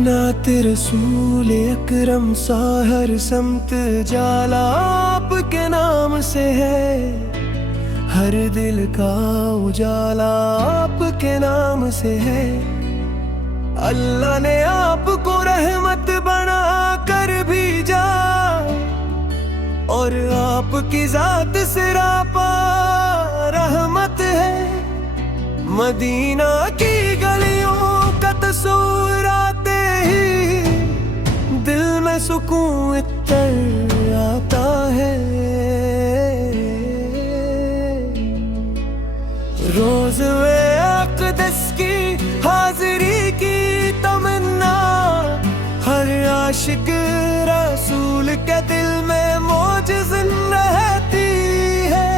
नात रसूल अकरम सा हर समत जाला आपके नाम से है। हर दिल का उजाला आपके नाम से है। अल्लाह ने आपको रहमत बना कर भेजा और आपकी जात सिरापा रहमत है। मदीना की गलियों का तस्वीर आते ही दिल में सुकून इतर आता है। रोज़ वे अक़दस की हाज़िरी की तमन्ना हर आशिक रसूल के दिल में मौजज़ रहती है।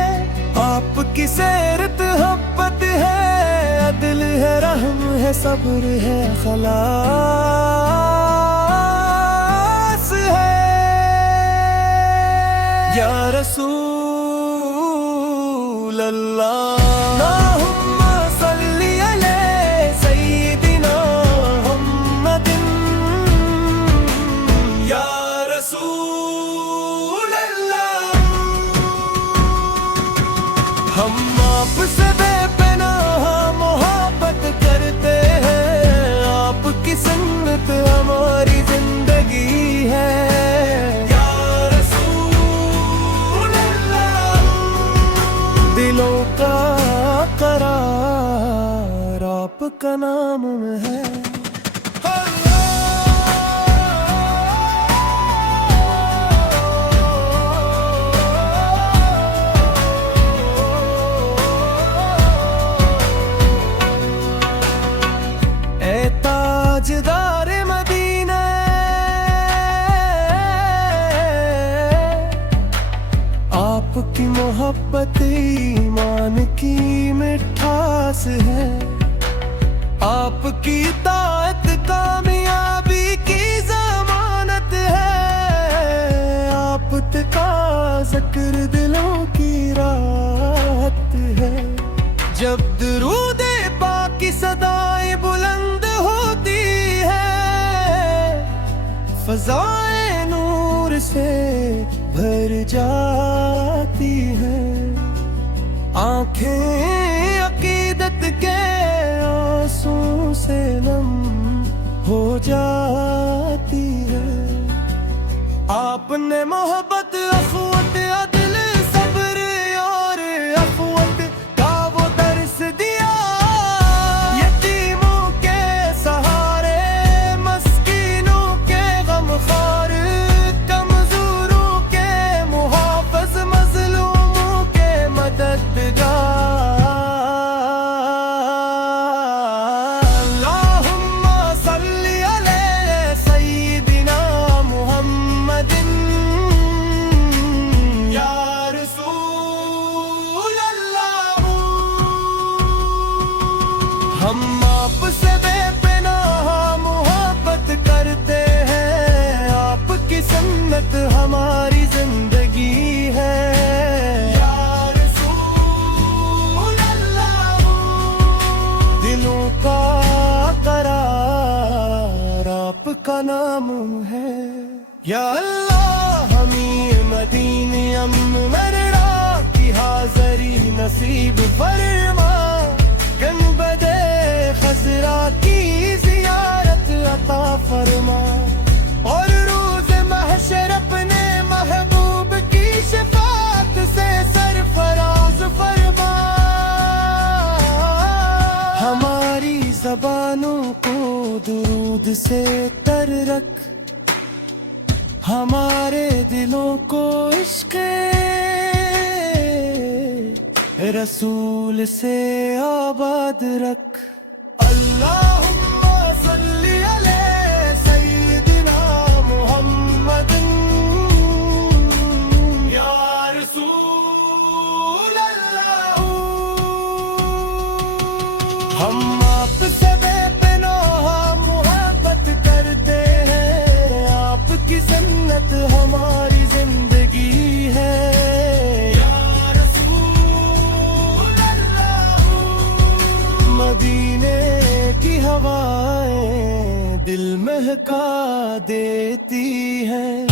आपकी सैरत मोहब्बत है, अदल है, रहम है, सब्र है, खलास है। या रसूल अल्लाह हम आपसे बेपनाह मोहब्बत करते हैं। आपकी सुन्नत हमारी जिंदगी है। या रसूल अल्लाह दिलों का करार आपका नाम है। ताजदार मदीना आपकी मोहब्बत ईमान की मिठास है। आपकी इताअत कामयाबी की ज़मानत है। आप का ज़िक्र दिलों की राहत है। जब दुरूद पाक की सदाएं बुलंद होती है, फ़ज़ाएं नूर से भर जाती हैं। आँखें अक़ीदत के आंसू से नम हो जाती है। आपने मोहब्बत अख़वत अदल सब्र और अख़वत का वो दर्स दिया। यतीमों के सहारे, मस्कीनों के गमख़ार, कमज़ोरों के मुहाफ़िज़, मज़लूमों के मददगार। अल्लाहुम्मा सल्ली अला सय्यिदिना मुहम्मदिन या रसूल अल्लाह। हम आपसे बेपनाह मोहब्बत करते हैं। आपकी सुन्नत हमारी जिंदगी है। या रसूल अल्लाह दिलों का करार आपका नाम है। या अल्लाह हमीर मदीने अमन मरड़ा की हाज़री नसीब फरमा। गंबदे खज़रा की ज़ियारत अता फरमा। और रोज़ महशर अपने महबूब की शफ़ाअत से सरफराज फरमा। हमारी ज़बानों को दुरूद से तर रख। हमारे दिलों को इश्क़े रसूल से आबाद रख। अल्लाहुम्मा सल्ली अला सय्यिदिना मुहम्मदिन या रसूल अल्लाह। हम आपसे बेपनाह मोहब्बत करते हैं। आपकी सुन्नत हमारी जिंदगी है। या रसूल अल्लाह मदीने की हवाएं دل مہکا دیتی ہے.